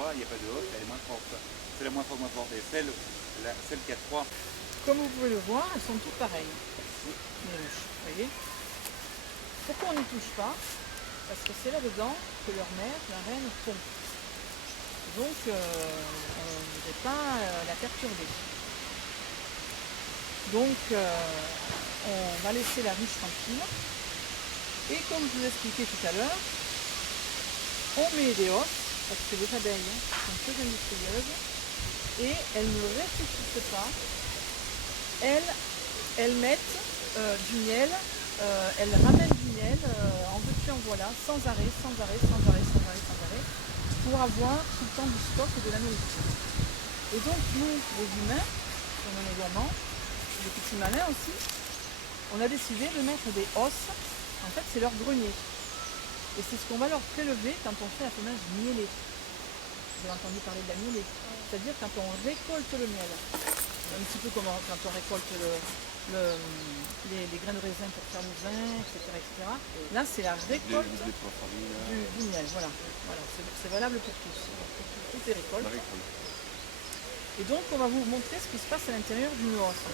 vois, il n'y a pas de hausse, elle est moins forte. C'est la moins forte. Et celle qui a 3. Comme vous pouvez le voir, elles sont toutes pareilles, les ruches, vous voyez. Pourquoi on n'y touche pas? Parce que c'est là-dedans que leur mère, la reine, pond. Donc, on ne devrait pas la perturber. Donc, on va laisser la ruche tranquille. Et comme je vous expliquais tout à l'heure, on met des hausses, parce que les abeilles sont très industrieuses, et elles ne réfléchissent pas. Elles mettent du miel, elles ramènent du miel en veux-tu en voilà, sans arrêt, pour avoir tout le temps du stock et de la nourriture. Et donc nous, les humains, on en est gourmands, les petits malins aussi, on a décidé de mettre des hausses. En fait, c'est leur grenier. Et c'est ce qu'on va leur prélever quand on fait l'affaimage mielé. Vous avez entendu parler de la mielée. C'est-à-dire quand on récolte le miel. Un petit peu comme quand on récolte les grains de raisin pour faire le vin, etc. Là, c'est la récolte du miel. Voilà. C'est valable pour tous. Pour toutes les récoltes. Et donc, on va vous montrer ce qui se passe à l'intérieur d'une hausse.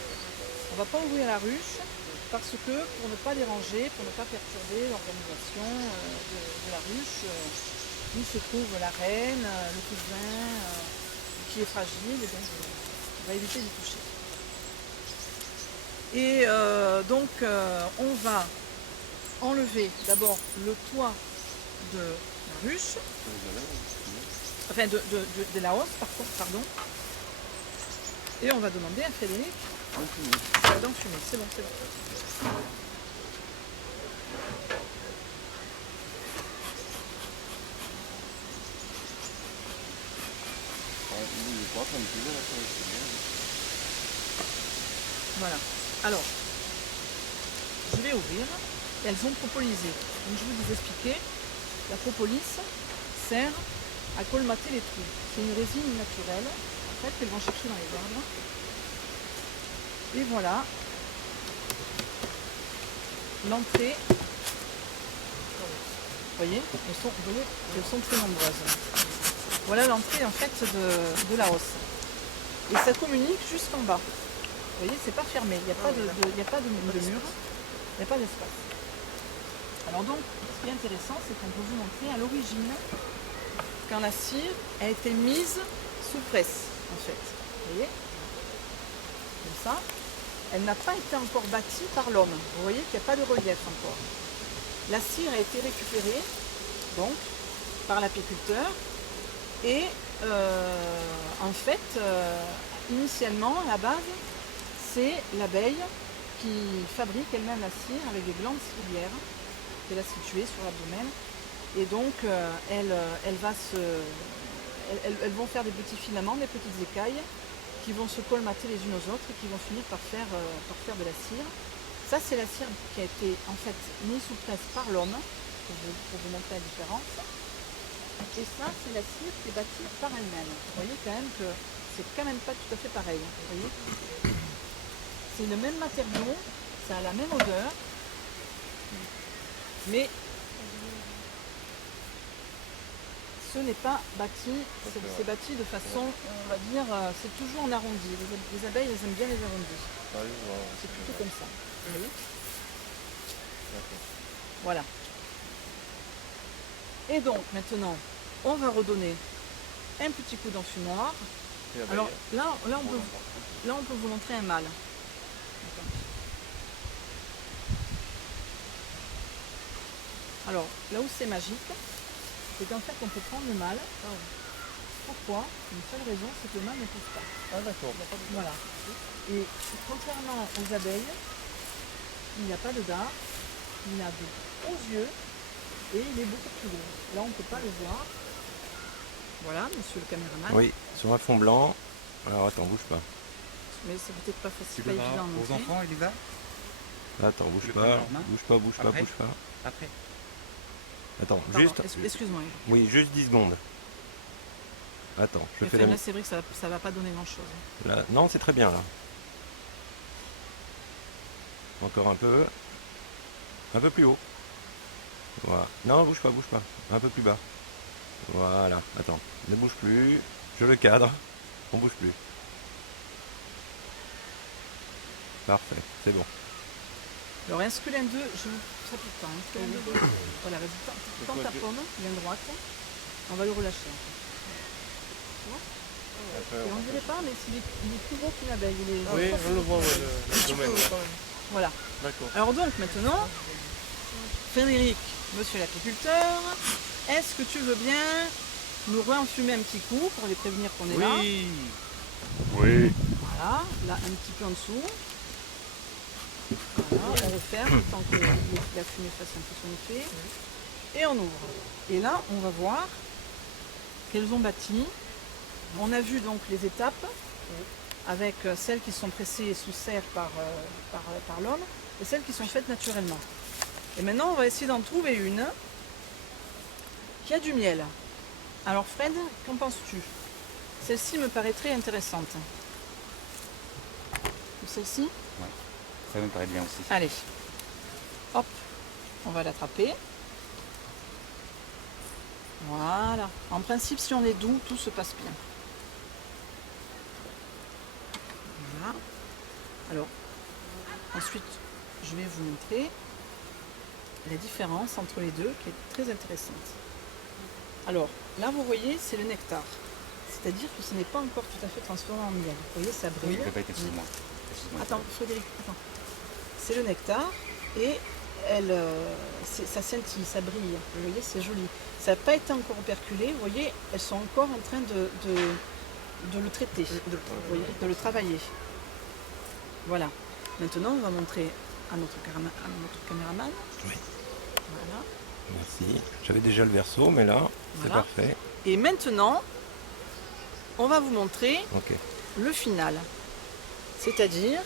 On ne va pas ouvrir la ruche parce que pour ne pas déranger, pour ne pas perturber l'organisation de la ruche, où se trouve la reine, le cousin qui est fragile, et donc on va éviter d'y toucher. Et donc on va enlever d'abord le toit de la ruche, enfin de la hausse pardon, et on va demander à Frédéric d'enfumer. C'est bon. Voilà. Alors, je vais ouvrir. Elles ont propolisé. Donc je vous ai expliqué, la propolis sert à colmater les trous. C'est une résine naturelle, en fait, qu'elles vont chercher dans les arbres. Et voilà l'entrée. Vous voyez, elles sont très nombreuses. Voilà l'entrée en fait de la hausse. Et ça communique jusqu'en bas. Vous voyez, c'est pas fermé, il n'y a pas de mur, il n'y a pas d'espace. Alors donc, ce qui est intéressant, c'est qu'on peut vous montrer à l'origine quand la cire a été mise sous presse, en fait. Vous voyez, comme ça. Elle n'a pas été encore bâtie par l'homme. Vous voyez qu'il n'y a pas de relief encore. La cire a été récupérée, donc, par l'apiculteur. Et en fait, initialement, à la base, c'est l'abeille qui fabrique elle-même la cire avec des glandes ciliaires qu'elle a situées sur l'abdomen. Et donc, elles vont faire des petits filaments, des petites écailles qui vont se colmater les unes aux autres et qui vont finir par faire de la cire. Ça, c'est la cire qui a été en fait mise sous presse par l'homme, pour vous montrer la différence. Et ça, c'est la cire qui est bâtie par elle-même. Vous voyez quand même que c'est quand même pas tout à fait pareil. Vous voyez, c'est le même matériau, ça a la même odeur, mais ce n'est pas bâti, c'est bâti de façon, on va dire, c'est toujours en arrondi. Les abeilles, elles aiment bien les arrondis. C'est plutôt comme ça. Vous voyez ? Voilà. Et donc, maintenant, on va redonner un petit coup d'enfumoir. Alors là, on peut vous montrer un mâle. Alors, là où c'est magique, c'est qu'en fait, on peut prendre le mâle. Pourquoi? Une seule raison, c'est que le mâle ne pousse pas. Ah d'accord. Voilà. Et contrairement aux abeilles, il n'y a pas de dard, il a de gros yeux et il est beaucoup plus gros. Là, on ne peut pas le voir. Voilà, monsieur le caméraman. Oui, sur un fond blanc. Alors attends, bouge pas. Mais c'est peut-être pas facile, Tu pas peux évident à voir aux montrer. enfants, Elisa? Attends, bouge Le pas. prendre en main Bouge pas. Après. Attends, Pardon, juste. excuse-moi. Oui, juste 10 secondes. Attends, je Mais fais enfin, la. là, c'est vrai que ça ne va pas donner grand-chose. Là. Non, c'est très bien là. Encore un peu. Un peu plus haut. Voilà. Non, bouge pas. Un peu plus bas. Voilà, attends, ne bouge plus. Je le cadre. On bouge plus. Parfait, c'est bon. Alors un squelin 2, ça pique pas, un squelin 2. Voilà, vas-y, tente ta pomme, bien droite. On va le relâcher. Et on dirait pas, mais il est plus gros qu'une abeille. Oui, on le voit, le domaine. Voilà. D'accord. Alors donc maintenant, Frédéric, monsieur l'agriculteur, est-ce que tu veux bien nous renfumer un petit coup pour les prévenir qu'on est là? Oui. Oui. Voilà, là un petit peu en dessous. Voilà, on referme le temps que la fumée fasse un peu son effet. Et on ouvre. Et là, on va voir qu'elles ont bâti. On a vu donc les étapes avec celles qui sont pressées sous serre par l'homme et celles qui sont faites naturellement. Et maintenant, on va essayer d'en trouver une qui a du miel. Alors Fred, qu'en penses-tu? Celle-ci me paraît très intéressante. Ou celle-ci? Ça me paraît bien aussi. Allez, hop, on va l'attraper. Voilà. En principe, si on est doux, tout se passe bien. Voilà. Alors, ensuite, je vais vous montrer la différence entre les deux qui est très intéressante. Alors, là, vous voyez, c'est le nectar. C'est-à-dire que ce n'est pas encore tout à fait transformé en miel. Vous voyez, ça brille. Il n'a pas été sous moi. Excuse-moi. Attends, Frédéric, attends. C'est le nectar et ça scintille, ça brille. Vous voyez, c'est joli. Ça n'a pas été encore operculé. Vous voyez, elles sont encore en train de le traiter, vous voyez, de le travailler. Voilà. Maintenant, on va montrer à notre caméraman. Oui. Voilà. Merci. J'avais déjà le verso, mais là, c'est Voilà. parfait. Et maintenant, on va vous montrer Ok. le final. C'est-à-dire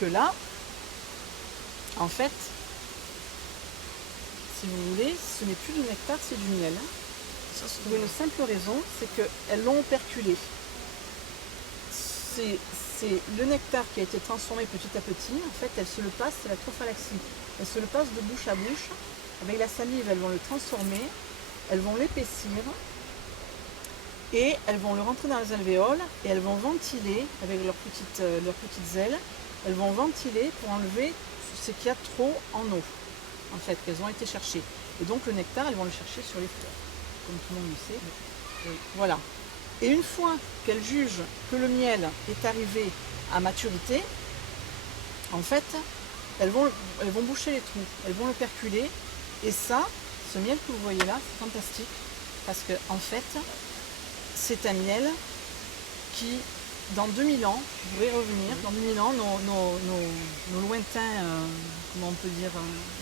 que là, en fait, si vous voulez, ce n'est plus du nectar, c'est du miel. Pour une simple raison, c'est qu'elles l'ont operculé. C'est le nectar qui a été transformé petit à petit. En fait, elles se le passent, c'est la trophalaxie. Elles se le passent de bouche à bouche. Avec la salive, elles vont le transformer, elles vont l'épaissir et elles vont le rentrer dans les alvéoles et elles vont ventiler avec leurs petites ailes. Elles vont ventiler pour enlever ce qu'il y a trop en eau, en fait, qu'elles ont été chercher. Et donc le nectar, elles vont le chercher sur les fleurs, comme tout le monde le sait. Voilà. Et une fois qu'elles jugent que le miel est arrivé à maturité, en fait, elles vont boucher les trous, elles vont le perculer. Et ça, ce miel que vous voyez là, c'est fantastique, parce que en fait, c'est un miel qui, dans 2000 ans, pourrait revenir. Dans 2000 ans, nos lointains, comment on peut dire,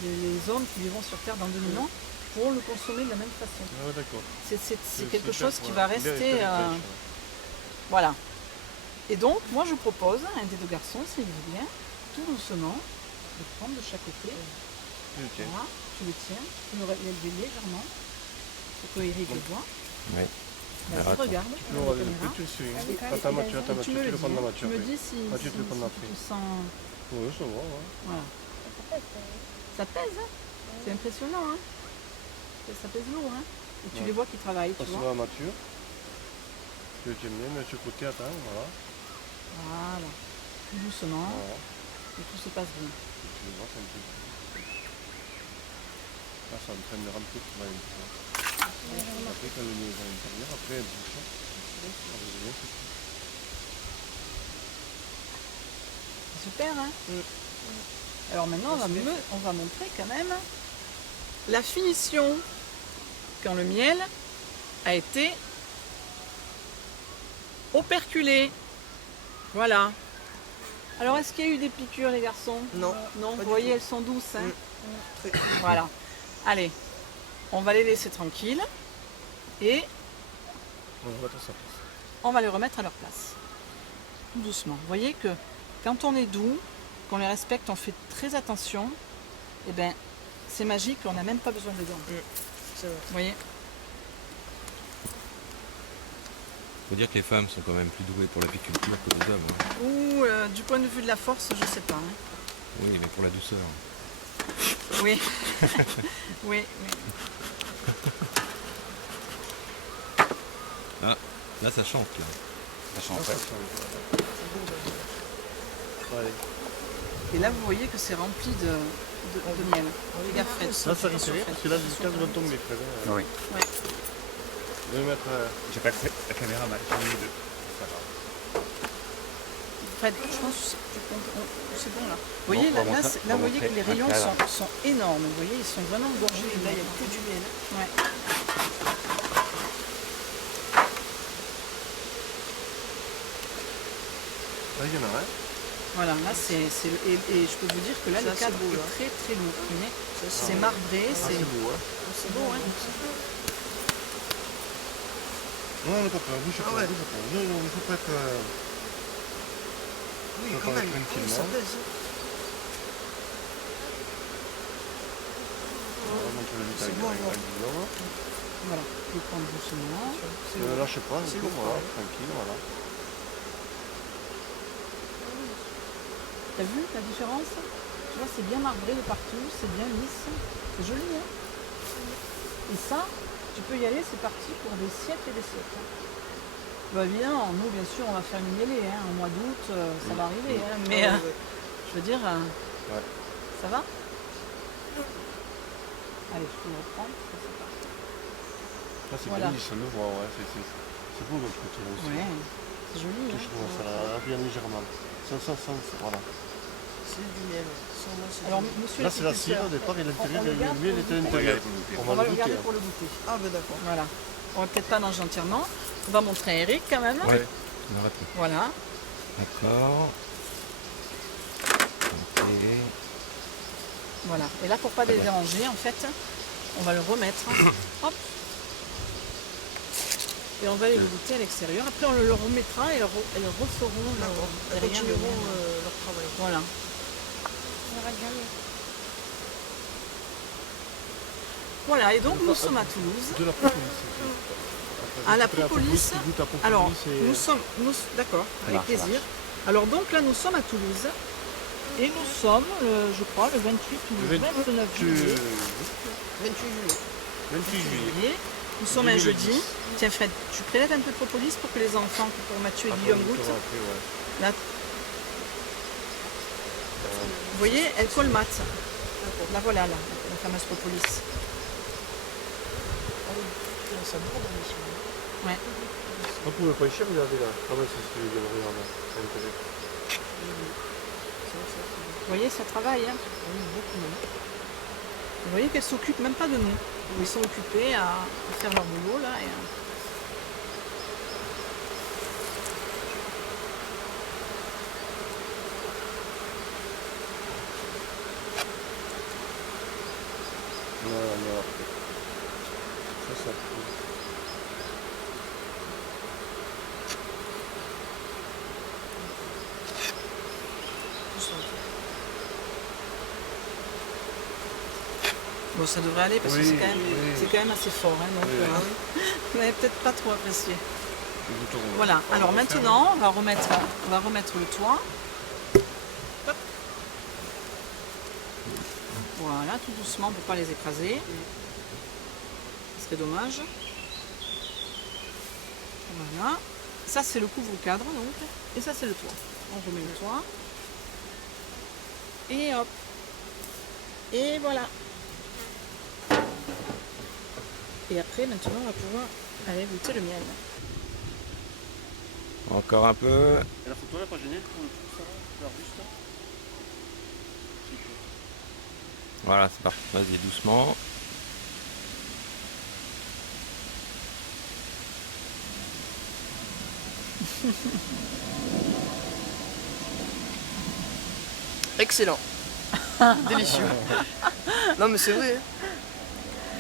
les hommes qui vivront sur Terre dans 2000 ans, pourront le consommer de la même façon. Ah ouais, d'accord. C'est quelque super, chose qui voilà. va L'idée est rester... très fraîche, Voilà. Et donc, moi je propose à un des deux garçons, s'il veut bien, tout doucement, de prendre de chaque côté. ouais. Ok. Voilà, tu le tiens, tu le l'élever légèrement, pour que Eric le voit. Oui. Vas-y, Alors, attends. regarde, Tu dans le la regardes, caméra. tu le suis. Et- Attends, Mathieu, et tu me tu le le prends dis, dans hein. Mathieu Tu me après. dis si, Ah, tu te le prends si après. tu sens... Oui, ça va, ouais. Voilà. Ça pèse, hein. C'est impressionnant, hein. Ça pèse lourd, hein. Et tu Ouais. les vois qui travaillent, tu Passe vois. à Mathieu. Tu le tiens bien, mais sur le côté, attends, voilà. Voilà. Tout doucement, Voilà. et tout se passe bien. Et tu le vois, c'est un peu. Là, ça me traîne de remplir pour aller une fois. Après, quand le nez est à l'intérieur, après, un bouchon. Ça va bien, c'est tout. C'est super, hein. Alors maintenant, on va montrer quand même la finition quand le miel a été operculé. Voilà. Alors, est-ce qu'il y a eu des piqûres, les garçons? Non. Non, pas vous du voyez, tout. elles sont douces. Hein. Très- Voilà. Allez, on va les laisser tranquilles et On va mettre ça place. on va les remettre à leur place. Tout doucement. Vous voyez que quand on est doux, qu'on les respecte, on fait très attention, et ben c'est magique, on n'a même pas besoin de gants. C'est vrai. Vous voyez? Faut dire que les femmes sont quand même plus douées pour l'apiculture que les hommes. hein. Ou du point de vue de la force, je sais pas. Hein. Oui, mais pour la douceur. Oui. Oui, oui. Ah, là ça chante là. Ça change. Ah, ça change. Ouais. Et là, vous voyez que c'est rempli de miel. Fais gaffe, Fred. Là, ça risque Attention, rien, Fred. parce que là, le casque va tomber, Fred. Oui. Je vais mettre. J'ai pas la caméra mal. J'en ai mis deux. C'est pas grave. Fred, je pense que c'est bon là. Vous voyez, on va là, montrer- là, on va vous voyez que montrer les rayons après, là. sont énormes. Vous voyez, ils sont vraiment gorgés. Là, il n'y a que du miel. Ouais. Là, il y en a un. Voilà, là, et je peux vous dire que là, C'est le assez cadre beau, est là. très très lourd. Vous voyez, Ça, c'est marbré, Ah, c'est c'est beau, hein. c'est beau, hein. Non, on n'a pas peur, bouge pas, Ah ouais. bouge pas. Non, non, il faut pas être. Oui, Ça quand paraît même. Oui, tranquillement. ça pèse. On va montrer le C'est avec bon, avec bon. Guillaume. Voilà, je vais prendre doucement. Ne lâche pas, C'est du tout, lourd, voilà, ouais. tranquille, voilà. T'as vu la différence? Tu vois, c'est bien marbré de partout, c'est bien lisse. C'est joli, hein? Et ça, tu peux y aller, c'est parti pour des siècles et des siècles. Bah évidemment, nous, bien sûr, on va faire une mêlée, hein, au mois d'août, ça va arriver. Hein, mais Ah, ouais. je veux dire, ça va? Allez, je peux le reprendre. Ça, c'est parti. Là, c'est Voilà. bien, ça le voit, ouais. C'est beau, notre côté aussi. Ouais, c'est joli. Hein? Je trouve ça bien légèrement. Ça, voilà. C'est du miel. Sans moi, c'est Alors, du miel. monsieur Là, c'est la cire l'agriculteur, au départ, et l'intérieur, on le garde le miel pour était à le goûter. l'intérieur. Regardez, On on va va le le garder goûter. pour le goûter. Ah, ben d'accord. Voilà. On va peut-être pas manger entièrement. On va montrer à Eric quand même. Ouais. On arrête là. Voilà. D'accord. Ok. Voilà. Et là, pour pas les déranger, en fait, on va le remettre. Hop. Et on va aller le goûter à l'extérieur. Après, on le remettra et elles referont D'accord. Elles derrière le continueront miel. leur travail. Voilà. Voilà, et donc nous sommes à Toulouse. De la propolis. Ah, la propolis. Alors, et... nous sommes. D'accord, avec marche, plaisir. Alors, donc là, nous sommes à Toulouse. Et nous sommes, je crois, le 28 ou le 29 juillet. 28 juillet. 28 juillet. Nous sommes un 2010. jeudi. Tiens, Fred, tu prélèves un peu de propolis pour que les enfants, pour Mathieu et Guillaume goûtent. Là, vous voyez, elle colmate. La voilà, là, la fameuse propolis. Ah oui. Ça borde, mais Ouais. On pouvait pas cher, regardez là. Ah ouais, c'est ce que je viens de regarder. À l'intérieur. Vous voyez, ça travaille. Hein. Vous voyez qu'elles s'occupent même pas de nous. Ils sont occupés à faire leur boulot là. Et, Non. Ça. bon, ça devrait aller parce que Oui, c'est quand, oui. quand même assez fort. Hein, donc, Oui. Ah oui. vous n'avez peut-être pas trop apprécié. Le bouton, ouais. Voilà, alors maintenant, on va remettre le toit. Hop. Voilà, tout doucement pour ne pas les écraser. Ce serait dommage. Voilà. Ça, c'est le couvre-cadre, donc. Et ça, c'est le toit. On remet le toit. Et hop. Et voilà. Et après, maintenant, on va pouvoir aller goûter le miel. Encore un peu. Et la photo n'est pas gênée pour tout ça, l'arbuste là. Voilà, c'est parti. Vas-y, doucement. Excellent. Délicieux. Non, mais c'est vrai. Hein.